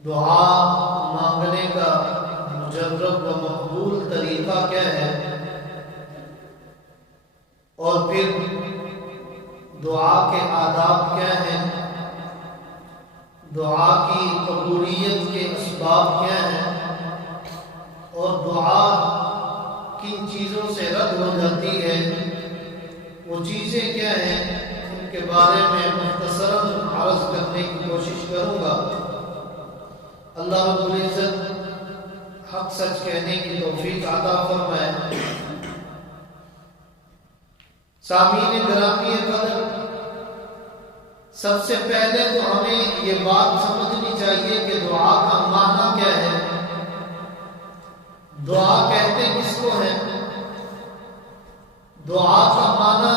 دعا مانگنے کا مجرب و مقبول طریقہ کیا ہے، اور پھر دعا کے آداب کیا ہیں، دعا کی قبولیت کے اسباب کیا ہیں، اور دعا کن چیزوں سے رد ہو جاتی ہے، وہ چیزیں کیا ہیں، ان کے بارے میں مختصراً عرض کرنے کی کوشش کروں گا۔ اللہ رب العزت حق سچ کہنے کی توفیق عطا فرمائے۔ سامعین گرامی قدر، سب سے پہلے تو ہمیں یہ بات سمجھنی چاہیے کہ دعا کا معنی کیا ہے۔ دعا کہتے کس کو ہیں؟ دعا کا معنی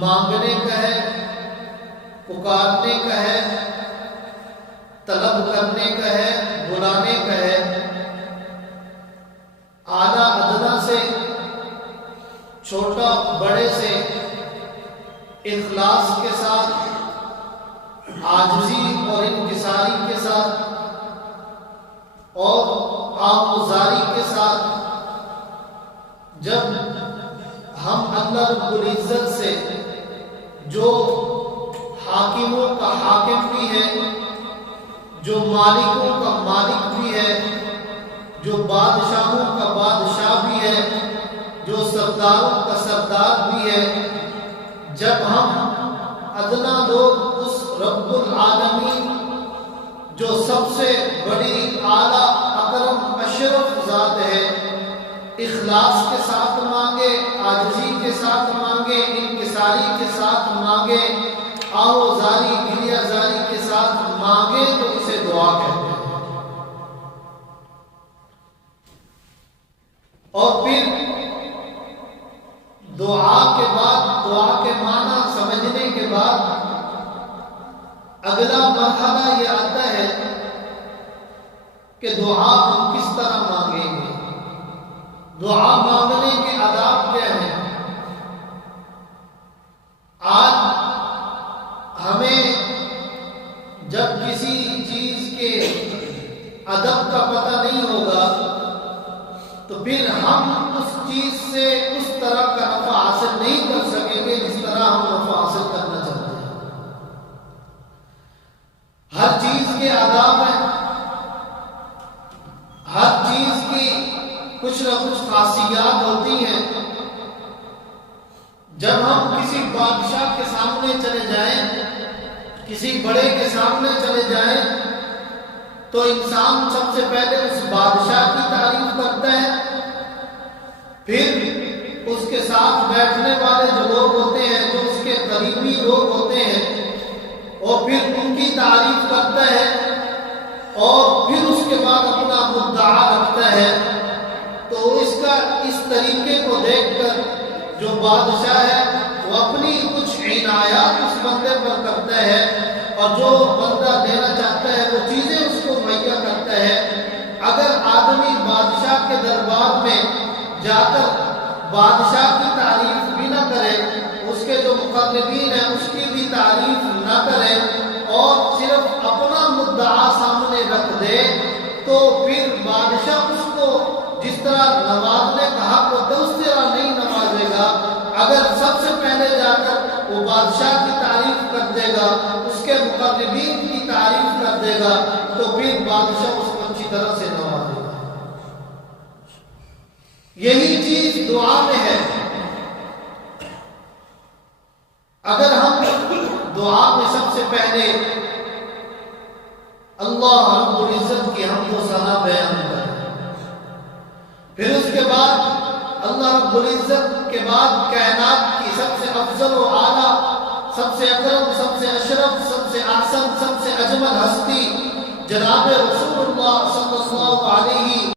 مانگنے کا ہے، پکارنے کا ہے، طلب کرنے کا ہے، بلانے کا ہے۔ اعلیٰ ادنا سے چھوٹا بڑے سے اخلاص کے ساتھ، عاجزی اور انکساری کے ساتھ اور آموزاری کے ساتھ جب ہم اللہ رب العزت سے، جو حاکموں کا حاکم بھی ہے، جو مالکوں کا مالک بھی ہے، جو بادشاہوں کا بادشاہ بھی ہے، جو سرداروں کا سردار بھی ہے، جب ہم ادنا لوگ اس رب العالمین جو سب سے بڑی اعلیٰ اکرم اشرف ذات ہے، اخلاص کے ساتھ مانگے، عاجزی کے ساتھ مانگے، انکساری کے ساتھ مانگے، آہوزاری گریہ زاری کے ساتھ مانگے، تو اسے دعا کہتے ہیں۔ اور پھر دعا کے بعد، دعا کے معنی سمجھنے کے بعد اگلا مرحلہ یہ آتا ہے کہ دعا ہم کس طرح مانگیں گے، دعا مانگنے کے آداب کیا ہیں۔ آج ہمیں جب کسی چیز کے ادب کا پتہ نہیں ہوگا تو پھر ہم اس چیز سے اس طرح کا نفع حاصل نہیں کر سکیں گے جس طرح ہم نفع حاصل کرنا چاہتے ہیں۔ ہر چیز کے آداب ہیں، ہر چیز کی کچھ نہ کچھ خاصیات ہوتی ہیں۔ جب ہم کسی بادشاہ کے سامنے چلے جائیں، کسی بڑے کے سامنے چلے جائیں، تو انسان سب سے پہلے اس بادشاہ کی تعریف کرتا ہے، پھر اس کے ساتھ بیٹھنے والے جو لوگ ہوتے ہیں، جو اس کے قریبی لوگ ہوتے ہیں، اور پھر ان کی تعریف کرتا ہے، اور پھر اس کے بعد اپنا مدعا رکھتا ہے۔ تو اس کا اس طریقے کو دیکھ کر جو بادشاہ ہے وہ اپنی کچھ عنایات اس بندے پر کرتا ہے، اور جو بندہ دینا چاہتا ہے وہ چیزیں اس کو مہیا کرتا ہے۔ اگر آدمی بادشاہ کے دربار میں جا کر بادشاہ کی تعریف بھی نہ کرے، اس کے جو مقربین ہیں اس کی بھی تعریف نہ کرے، اور صرف اپنا مدعا سامنے رکھ دے، تو پھر بادشاہ اس کو جس طرح نوازنے کا حق ہوتا ہے اس طرح نہیں نوازے گا۔ اگر سب سے پہلے جا کر وہ بادشاہ کی تعریف کر دے گا، اس کے مقربین کی تعریف کر دے گا، تو پھر بادشاہ اس کو اچھی طرح سے نوازے گا۔ یہی چیز دعا میں ہے۔ اگر ہم دعا میں سب سے پہلے اللہ رب العزت کی حمد و ثنا بیان کریں، پھر اس کے بعد اللہ رب العزت کے بعد کائنات کی سب سے افضل و اعلیٰ، سب سے اکرم، سب سے اشرف، سب سے احسن، سب سے اجمل ہستی جناب رسول اللہ صلی اللہ علیہ